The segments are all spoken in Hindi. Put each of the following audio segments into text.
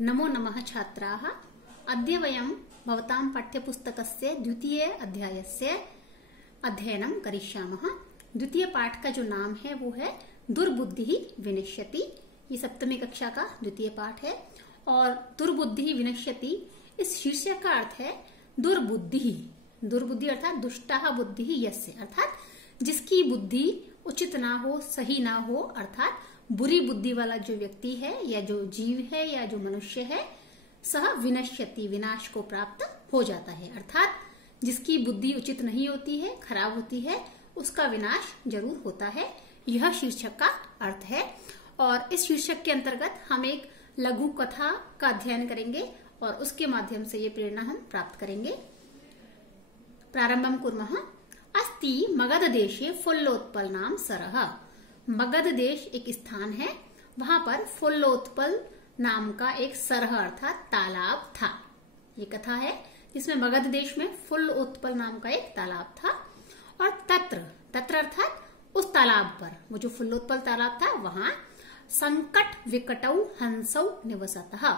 नमो नमः छात्राः। अद्य वयं भवतां पाठ्यपुस्तकस्य द्वितीय अध्यायस्य अध्ययनं करिष्यामः। द्वितीय पाठ का जो नाम है वो है दुर्बुद्धिः विनश्यति। ये सप्तमी कक्षा का द्वितीय पाठ है और दुर्बुद्धिः विनश्यति इस शीर्षक का अर्थ है दुर्बुद्धि। दुर्बुद्धि अर्थात दुष्टः बुद्धिः यस्य, अर्थात जिसकी बुद्धि उचित ना हो, सही ना हो, अर्थात बुरी बुद्धि वाला जो व्यक्ति है या जो जीव है या जो मनुष्य है, सह विनश्यति विनाश को प्राप्त हो जाता है। अर्थात जिसकी बुद्धि उचित नहीं होती है, खराब होती है, उसका विनाश जरूर होता है। यह शीर्षक का अर्थ है और इस शीर्षक के अंतर्गत हम एक लघु कथा का अध्ययन करेंगे और उसके माध्यम से ये प्रेरणा हम प्राप्त करेंगे। प्रारंभं कुर्मः। अस्ति मगध देशे फुल्लोत्पल नाम सरः। मगध देश एक स्थान है, वहां पर फुल्लोत्पल नाम का एक सरह अर्थात तालाब था। ये कथा है जिसमें मगध देश में फुल्लोत्पल नाम का एक तालाब था और तत्र अर्थात उस तालाब पर, वो जो फुल्लोत्पल तालाब था वहां संकट विकटौ हंसौ निवसतः।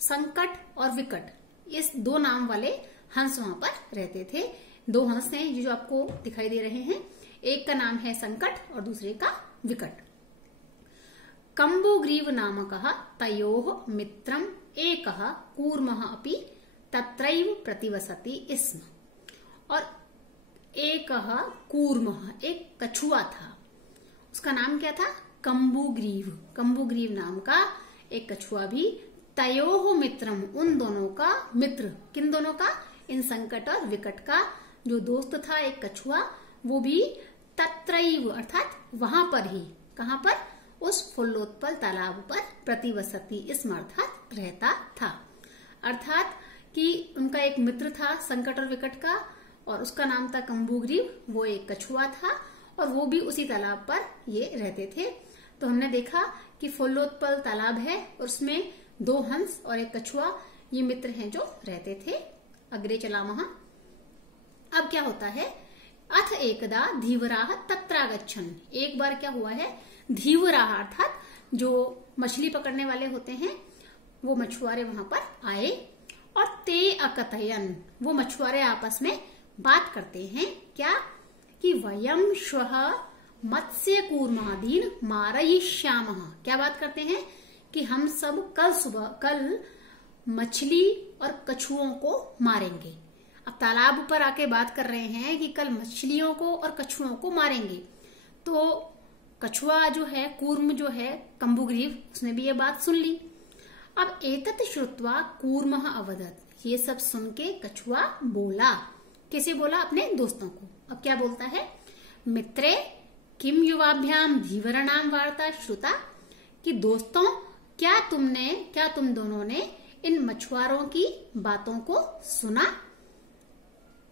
संकट और विकट इस दो नाम वाले हंस वहां पर रहते थे। दो हंस हैं ये जो आपको दिखाई दे रहे हैं, एक का नाम है संकट और दूसरे का विकट। कम्बुग्रीव नामकः तयोः मित्रम् एकः कूर्मः अपि तत्रैव प्रतिवसति स्म। और एकः कूर्मः, एक कछुआ था, उसका नाम क्या था? कम्बुग्रीव। कम्बुग्रीव नाम का एक कछुआ भी तयोः मित्रम, उन दोनों का मित्र। किन दोनों का? इन संकट और विकट का जो दोस्त था एक कछुआ, वो भी तत्रैव अर्थात वहां पर ही, कहां पर? उस फुल्लोत्पल तालाब पर प्रतिवसति स्म अर्थात रहता था। अर्थात कि उनका एक मित्र था संकट और विकट का और उसका नाम था कम्बुग्रीव, वो एक कछुआ था और वो भी उसी तालाब पर ये रहते थे। तो हमने देखा कि फुल्लोत्पल तालाब है और उसमें दो हंस और एक कछुआ ये मित्र हैं जो रहते थे। अग्रे चलामः। अब क्या होता है? अथ एकदा धीवराः तत्रागच्छन्। एक बार क्या हुआ है? धीवराः अर्थात जो मछली पकड़ने वाले होते हैं वो मछुआरे वहां पर आए और ते अकथयन्, वो मछुआरे आपस में बात करते हैं क्या? कि वयं श्वः मत्स्य कूर्मादीन मारयिष्यामः। क्या बात करते हैं? कि हम सब कल मछली और कछुओं को मारेंगे। अब तालाब पर आके बात कर रहे हैं कि कल मछलियों को और कछुओं को मारेंगे। तो कछुआ जो है, कूर्म जो है कम्बुग्रीव, उसने भी ये बात सुन ली। अब एतत् श्रुत्वा कूर्मः अवदत्। ये सब सुन के कछुआ बोला। कैसे बोला? अपने दोस्तों को। अब क्या बोलता है? मित्रे किम युवाभ्याम धीवराणाम वार्ता श्रुता। कि दोस्तों क्या तुम दोनों ने इन मछुआरों की बातों को सुना?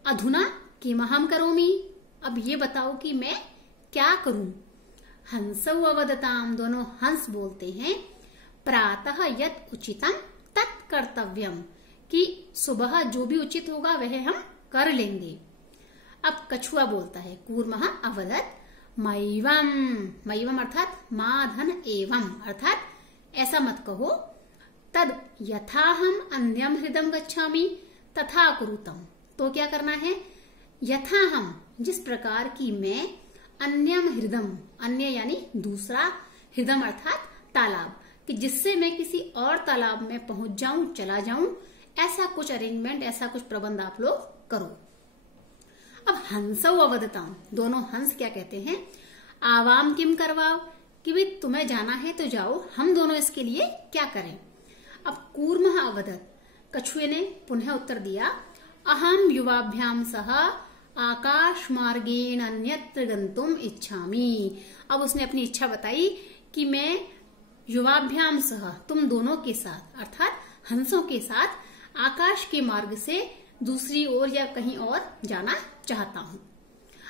अधुना किमहं करोमि। अब ये बताओ कि मैं क्या करूं? हंसौ अवदताम, दोनों हंस बोलते हैं, प्रातः यत् उचितम तत् कर्तव्यम, कि सुबह जो भी उचित होगा वह हम कर लेंगे। अब कछुआ बोलता है, कूर्मः अवदत् मैवम अर्थात मा धन एवं, अर्थात ऐसा मत कहो। तद यथाहम अन्यम हृदम गच्छामि तथा कुरुतम। तो क्या करना है? यथाहम, जिस प्रकार की मैं, अन्यम हृदम, अन्य यानी दूसरा, हृदम अर्थात तालाब, कि जिससे मैं किसी और तालाब में पहुंच जाऊं, चला जाऊं, ऐसा कुछ अरेंजमेंट, ऐसा कुछ प्रबंध आप लोग करो। अब हंसौ अवदताम, दोनों हंस क्या कहते हैं? आवाम किम करवाओ, कि भाई तुम्हें जाना है तो जाओ, हम दोनों इसके लिए क्या करें? अब कूर्मः अवदत्, कछुए ने पुनः उत्तर दिया, अहम युवाभ्याम सह आकाश मार्गेण अन्यत्र गंतुम इच्छामि। अब उसने अपनी इच्छा बताई कि मैं युवाभ्याम सह, तुम दोनों के साथ अर्थात हंसों के साथ आकाश के मार्ग से दूसरी ओर या कहीं और जाना चाहता हूं।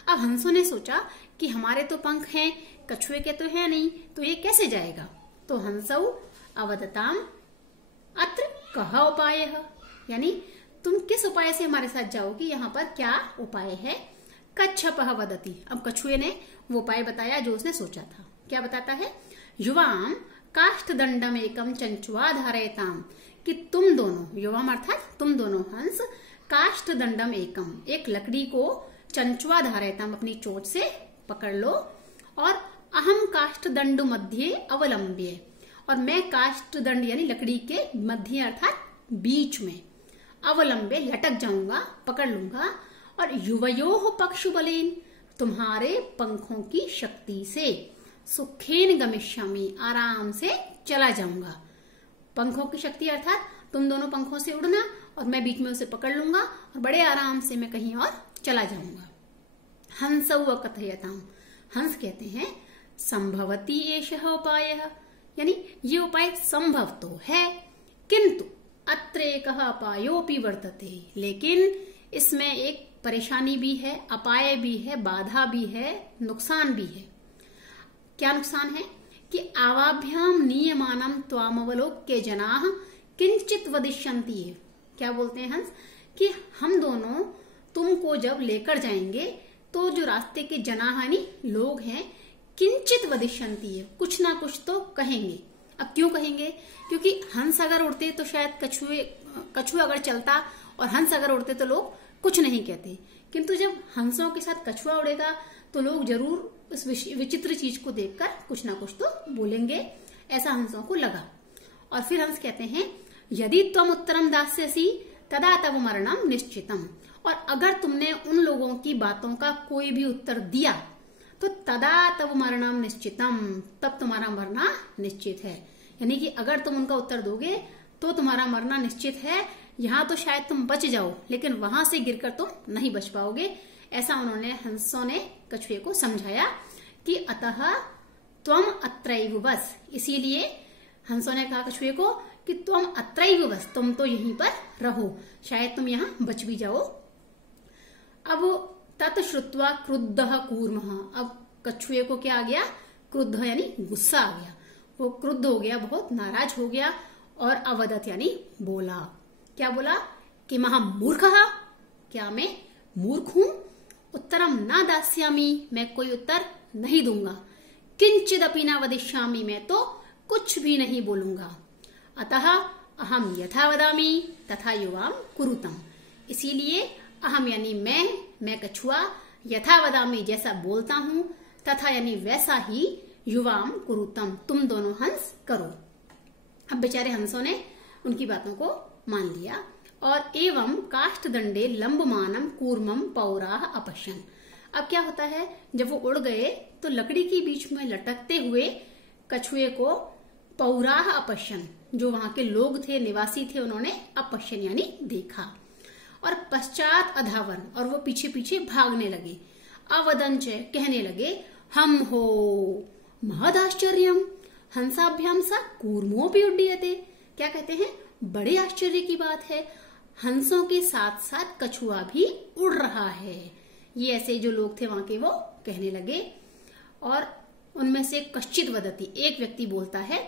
अब हंसों ने सोचा कि हमारे तो पंख हैं, कछुए के तो है नहीं, तो ये कैसे जाएगा? तो हंसौ अवदताम अत्र कः उपायः, यानी तुम किस उपाय से हमारे साथ जाओगी, यहाँ पर क्या उपाय है? कच्छपः वदति। अब कछुए ने वो उपाय बताया जो उसने सोचा था। क्या बताता है? युवाम काष्ठदंडम एकम चंचुआ धारयताम, कि तुम दोनों, युवाम अर्थात तुम दोनों हंस, काष्ठदंडम एकम, एक लकड़ी को चंचुआ धारयताम, अपनी चोंच से पकड़ लो, और अहम काष्ठदंड मध्य अवलंब्य, और मैं काष्ठदंड यानी लकड़ी के मध्य अर्थात बीच में, अवलंबे लटक जाऊंगा, पकड़ लूंगा, और युवयोः पक्षुबलेन, तुम्हारे पंखों की शक्ति से, सुखेन गमिष्यामि, आराम से चला जाऊंगा। पंखों की शक्ति अर्थात तुम दोनों पंखों से उड़ना और मैं बीच में उसे पकड़ लूंगा और बड़े आराम से मैं कहीं और चला जाऊंगा। हंसौ कथयताम, हंस कहते हैं संभवती एषः उपायः, यानी ये उपाय संभव तो है, किंतु अत्र एकः अपायोऽपि वर्तते, लेकिन इसमें एक परेशानी भी है, अपाय भी है, बाधा भी है, नुकसान भी है। क्या नुकसान है कि आवाभ्याम नियमानम त्वामवलोक्य जनाः किंचित वदिष्यन्ति, क्या बोलते हैं हंस, कि हम दोनों तुमको जब लेकर जाएंगे तो जो रास्ते के जनाः यानी लोग हैं, किंचित वदिष्यन्ति, कुछ ना कुछ तो कहेंगे। अब क्यों कहेंगे, क्योंकि हंस अगर उड़ते तो शायद कछुआ अगर चलता और हंस अगर उड़ते तो लोग कुछ नहीं कहते, किंतु जब हंसों के साथ कछुआ उड़ेगा तो लोग जरूर उस विचित्र चीज को देखकर कुछ ना कुछ तो बोलेंगे, ऐसा हंसों को लगा। और फिर हंस कहते हैं यदि त्वम उत्तरम दास्यसि तदा तव मरणम निश्चितम, और अगर तुमने उन लोगों की बातों का कोई भी उत्तर दिया तो तदा तव मरणम निश्चितम, तब तुम्हारा मरना निश्चित है, यानी कि अगर तुम उनका उत्तर दोगे तो तुम्हारा मरना निश्चित है। यहाँ तो शायद तुम बच जाओ लेकिन वहां से गिरकर तुम नहीं बच पाओगे, ऐसा उन्होंने हंसों ने कछुए को समझाया कि अतः त्वम अत्रैव बस, इसीलिए हंसों ने कहा कछुए को कि त्वम अत्रैव बस, तुम तो यहीं पर रहो, शायद तुम यहाँ बच भी जाओ। अब तत् श्रुत्वा क्रुद्धः कूर्मः, अब कछुए को क्या आ गया, क्रुद्ध यानी गुस्सा आ गया, वो क्रुद्ध हो गया, बहुत नाराज हो गया, और अवदत यानी बोला, क्या बोला कि महामूर्खः, क्या मैं मूर्ख हूं, उत्तरम ना दास्यामि, मैं कोई उत्तर नहीं दूंगा, किंचिदपि न वदिष्यामि, मैं तो कुछ भी नहीं बोलूंगा, अतः अहम यथा वदामि तथा युवाम कुरुतम, इसीलिए अहम यानी मैं कछुआ, यथा वदामि जैसा बोलता हूं, तथा यानी वैसा ही, युवाम कुरुतम तुम दोनों हंस करो। अब बेचारे हंसों ने उनकी बातों को मान लिया, और एवं काष्ठदंडे लंबमानम कूर्मम पौराह अपश्यन। अब क्या होता है, जब वो उड़ गए तो लकड़ी के बीच में लटकते हुए कछुए को पौराह अपश्यन, जो वहां के लोग थे, निवासी थे, उन्होंने अपश्यन यानी देखा, और पश्चात अधावन, और वो पीछे पीछे भागने लगे, अवदंच कहने लगे हम हो महदाश्चर्यम हंसाभ्याम सा कूर्मोपि उड्डीयते, क्या कहते हैं, बड़े आश्चर्य की बात है, हंसों के साथ साथ कछुआ भी उड़ रहा है। ये ऐसे जो लोग थे वहां के वो कहने लगे, और उनमें से कश्चित वदति, एक व्यक्ति बोलता है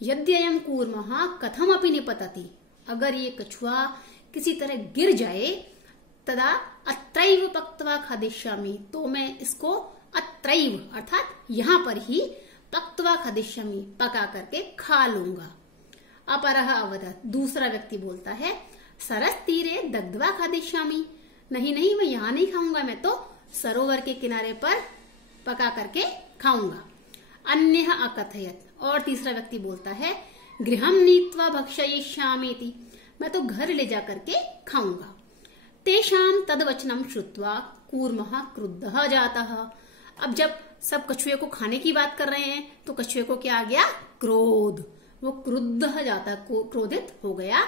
यद्ययम कूर्मः कथम अपि निपतति, अगर ये कछुआ किसी तरह गिर जाए, तदा अत्रैव पक्त्वा खादिष्यामि, तो मैं इसको अत्रैव अर्थात यहाँ पर ही पक्त्वा खादिष्यामि, पका करके खा लूंगा। अपरः अवदत्, दूसरा व्यक्ति बोलता है सरस तीरे दग्ध्वा खादिष्यामि, नहीं नहीं मैं यहाँ नहीं खाऊंगा, मैं तो सरोवर के किनारे पर पका करके खाऊंगा। अन्यः अकथयत्, और तीसरा व्यक्ति बोलता है गृहं नीत्वा भक्षयिष्यामीति, मैं तो घर ले जा करके खाऊंगा। तेषाम तद्वचनम श्रुत्वा कूर्मः क्रुद्धः जातः, अब जब सब कछुए को खाने की बात कर रहे हैं तो कछुए को क्या आ गया, क्रोध, वो क्रुद्धः जाता, क्रोधित हो गया,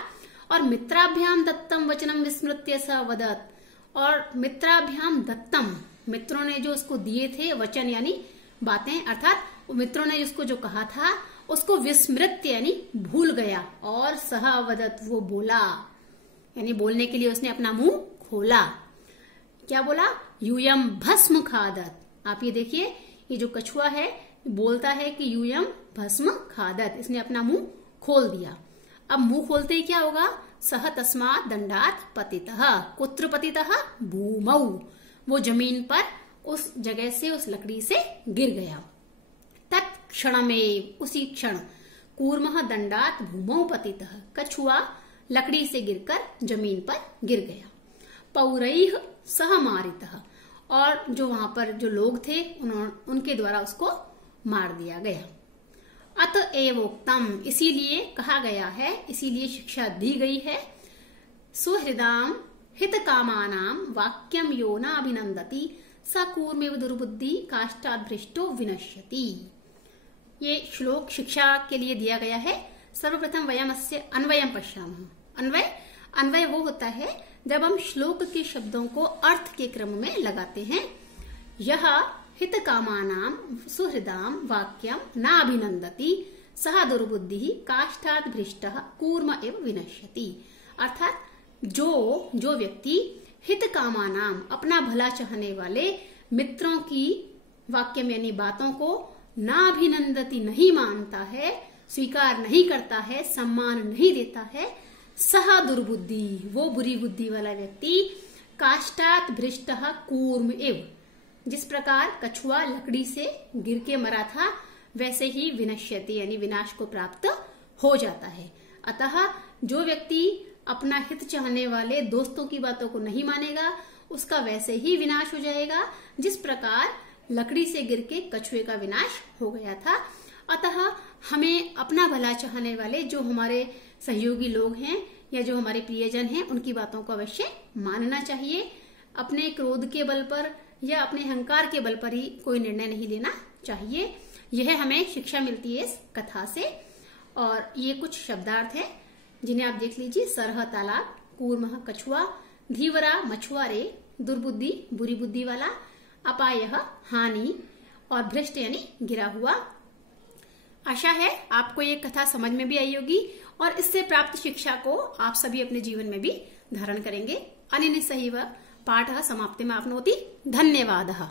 और मित्राभ्याम दत्तम वचनम विस्मृत्य स वदत्, और मित्राभ्याम दत्तम, मित्रों ने जो उसको दिए थे वचन यानी बातें, अर्थात मित्रों ने उसको जो कहा था उसको विस्मृत्य यानी भूल गया, और सह अवदत्, वो बोला, यानी बोलने के लिए उसने अपना मुंह खोला, क्या बोला, यूयम भस्म खादत। आप ये देखिए, ये जो कछुआ है बोलता है कि यूयम भस्म खादत, इसने अपना मुंह खोल दिया। अब मुंह खोलते ही क्या होगा, सह तस्मात् दंडात पतितः, कुत्र पतितः, भूमौ, वो जमीन पर उस जगह से, उस लकड़ी से गिर गया। तत्क्षण में, उसी क्षण, कूर्मः दंडात भूमौ पतितः, कछुआ लकड़ी से गिरकर जमीन पर गिर गया। पौरैः सह मारितः, और जो वहां पर जो लोग थे उनके द्वारा उसको मार दिया गया। अत एवोक्तम, इसीलिए कहा गया है, इसीलिए शिक्षा दी गई है, सुहृदाम हित कामानाम वाक्यम यो न अभिनंदति स कूर्मेव दुर्बुद्धि काष्ठात् भ्रष्टो विनश्यति। ये श्लोक शिक्षा के लिए दिया गया है। सर्वप्रथम वयम अस्य अन्वयम पश्यामः। अन्वय वो होता है जब हम श्लोक के शब्दों को अर्थ के क्रम में लगाते हैं। यह हित कामानाम सुहृदाम वाक्यम न अभिनंदति सह दुर्बुद्धि काष्ठात् भ्रष्टः कूर्म एव विनश्यति। अर्थात जो व्यक्ति हित कामानाम अपना भला चाहने वाले मित्रों की वाक्यम यानी बातों को न अभिनंदति नहीं मानता है, स्वीकार नहीं करता है, सम्मान नहीं देता है, सह दुर्बुद्धि वो बुरी बुद्धि वाला व्यक्ति, काष्ठात् भ्रष्टः कूर्म एव, जिस प्रकार कछुआ लकड़ी से गिर के मरा था वैसे ही विनश्यति यानी विनाश को प्राप्त हो जाता है। अतः जो व्यक्ति अपना हित चाहने वाले दोस्तों की बातों को नहीं मानेगा उसका वैसे ही विनाश हो जाएगा जिस प्रकार लकड़ी से गिर के कछुए का विनाश हो गया था। अतः हमें अपना भला चाहने वाले जो हमारे सहयोगी लोग हैं या जो हमारे प्रियजन हैं उनकी बातों को अवश्य मानना चाहिए। अपने क्रोध के बल पर या अपने अहंकार के बल पर ही कोई निर्णय नहीं लेना चाहिए। यह हमें शिक्षा मिलती है इस कथा से। और ये कुछ शब्दार्थ है जिन्हें आप देख लीजिए। सरह तालाब, कूर्मः कछुआ, धीवरा मछुआरे, दुर्बुद्धि बुरी बुद्धि वाला, अपायः हानि और भ्रष्ट यानी गिरा हुआ। आशा है आपको ये कथा समझ में भी आई होगी और इससे प्राप्त शिक्षा को आप सभी अपने जीवन में भी धारण करेंगे। अनेन सहैव पाठः समाप्तिमाप्नोति। धन्यवादः।